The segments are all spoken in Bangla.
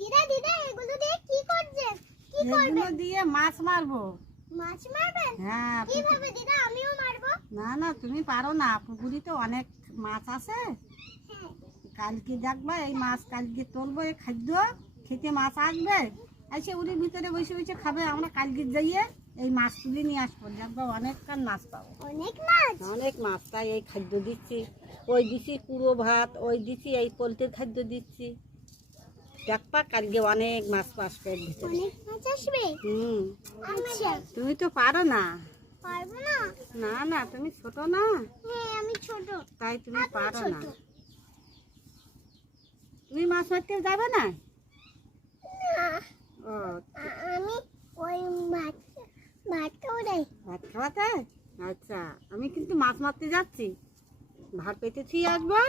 দিদা দিদা এগুলো দিয়ে কি করছেন? কি করবেন? এগুলো দিয়ে মাছ মারবো। মাছ মারবেন? হ্যাঁ। কিভাবে দিদা? আমিও মারবো। না না, তুমি পারো না, পুকুরে তো অনেক মাছ আছে। হ্যাঁ। কালকে দেখবা এই মাছ কালকে তুলবো, এই খাদ্য খেতে মাছ আসবে, এসে উড়ির ভিতরে বসে বসে খাবে। আমরা কালকে যাইয়ে এই মাছ তুলে নিয়ে আসবো, দেখবা অনেকক্ষণ মাছ পাবো। অনেক মাছ? অনেক মাছ। তাই এই খাদ্য দিচ্ছি, ওই দিচ্ছি কুড়ো ভাত, ওই দিচ্ছি এই পোলট্রির খাদ্য দিচ্ছি। দেখবা কালকে অনেক মাছ আসবে এর ভিতরে। অনেক মাছ আসবে? আচ্ছা। তুমি তো পারো না। পারবো না? না না, তুমি ছোট না। হ্যাঁ আমি ছোট। তাই তুমি আপনি পারো ছোট। না। তুমি মাছ মারতে যাবে না? না, ও, আমি ওই মাছ ভাতও দেয়। ভাত খাওয়াতে? আচ্ছা, আমি কিন্তু মাছ মারতে যাচ্ছি, ভাত পেতে ছুঁয়ে আসবো।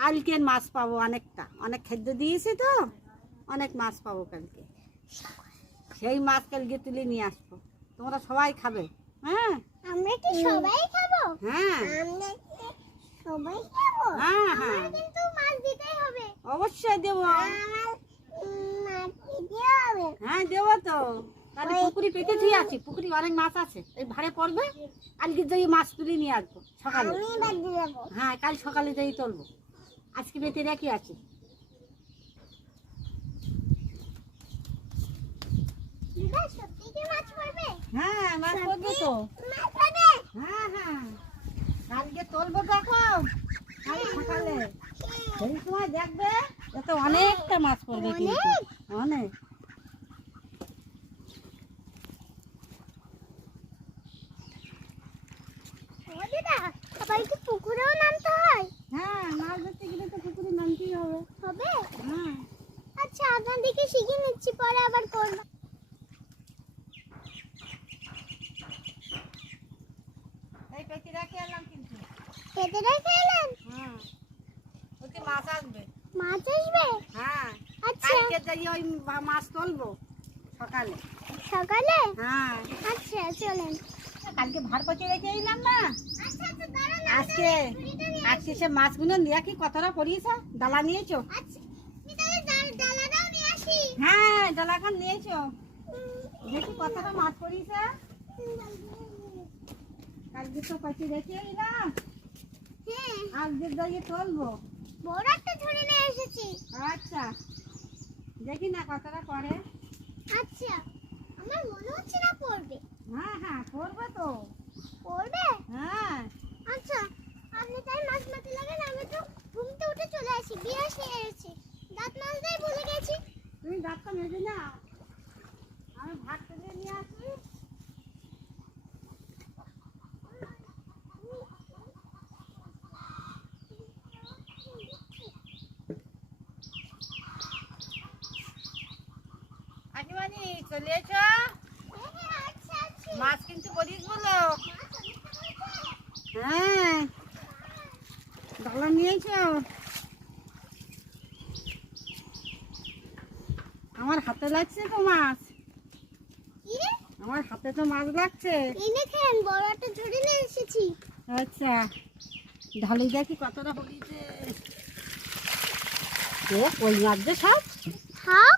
কালকে মাছ পাবো অনেকটা, অনেক খাদ্য দিয়েছি তো, অনেক মাছ পাবো কালকে। সেই মাছ কালকে তুলে নিয়ে আসবো, তোমরা সবাই খাবে। হ্যাঁ আমরা কি সবাই খাবো? হ্যাঁ আমরা কি সবাই খাবো? হ্যাঁ হ্যাঁ, আমার কিন্তু মাছ দিতেই হবে। অবশ্যই দেবো। আমার মাছ দিতে হবে। হ্যাঁ দেবো তো। তাহলে পুকুরি পেতে ছুঁয়ে আছি, পুকুরি অনেক মাছ আছে, এই ভাড়ে পড়বে। কালকে যাই মাছ তুলে নিয়ে আসবো সকালে। আমি এবার দিয়ে যাবো। হ্যাঁ, কাল সকালে যাই তুলবো, আজকে পেতে রেখে আছি। দিদা সত্যি কি মাছ পড়বে? হ্যাঁ, মাছ পড়বে তো। মাছ পড়বে? হ্যাঁ হ্যাঁ, কালকে তুলবো, দেখো কাল সকালে সেই সময় দেখবে এত অনেকটা মাছ পড়বে কিন্তু। অনেক। ও দিদা, আবার কি পুকুরেও নামতে হয়? হ্যাঁ, মাছ ধরতে গেলে তো পুকুরে নামতেই হবে। হবে? হ্যাঁ। আচ্ছা আপনার দিকে শিখে নিচ্ছি, পরে আবার করবো। এই পেতে রেখে এলাম কিন্তু। পেতে রেখে এলেন? হুম, ওতে মাছ আসবে। মাছ আসবে? হ্যাঁ, আচ্ছা। কালকে যাই ওই মাছ তুলবো সকালে। সকালে? হ্যাঁ, আচ্ছা চলেন। কালকে ভাড় পেতে রেখে এলাম না। আচ্ছা আচ্ছা দাঁড়ান। আজকে আজকে সে মাছগুলো নিয়ে কি কতটা পড়িয়েছে? ডালা নিয়েছো? আচ্ছা আমি তাহলে ডালাটাও নিয়ে আসি। হ্যাঁ, ডালাখান নিয়েছো। দেখি কতটা মাছ পড়িয়েছে। কালকে তো পেতে রেখে এলাম, হ্যাঁ আজকে যাই তুলবো। বড় একটা ধরে নিয়ে এসেছি। আচ্ছা, দেখি না কতটা পড়ে। আচ্ছা আমার মনে হচ্ছে না পড়বে। হ্যাঁ হ্যাঁ, পড়বে তো। পড়বে? হ্যাঁ। আচ্ছা আপনি তাই মাছ মারতে লাগেন, আমি তো ঘুমতে উঠে চলে আসি, বিরাস নিয়ে এসেছি, দাঁত মাজতেই ভুলে গেছি। তুমি ডাক্তার মেজে না, আমি ভাত তুলে নিয়ে আসি। কাকিমানি চলে এসো, আচ্ছা আচ্ছা। মাছ কিন্তু বলিস বলো। মাছ অনেকটা হয়েছে? হ্যাঁ, ডালা নিয়েছো? আমার হাতে লাগছে তো মাছ, কি রে? আমার হাতে তো মাছ লাগছে। এই দেখেন বড় একটা ধরে নিয়ে এসেছি। আচ্ছা, ঢালি দেখি কতটা পড়িয়েছে। ও কই মাছ যে সব। হ্যাঁ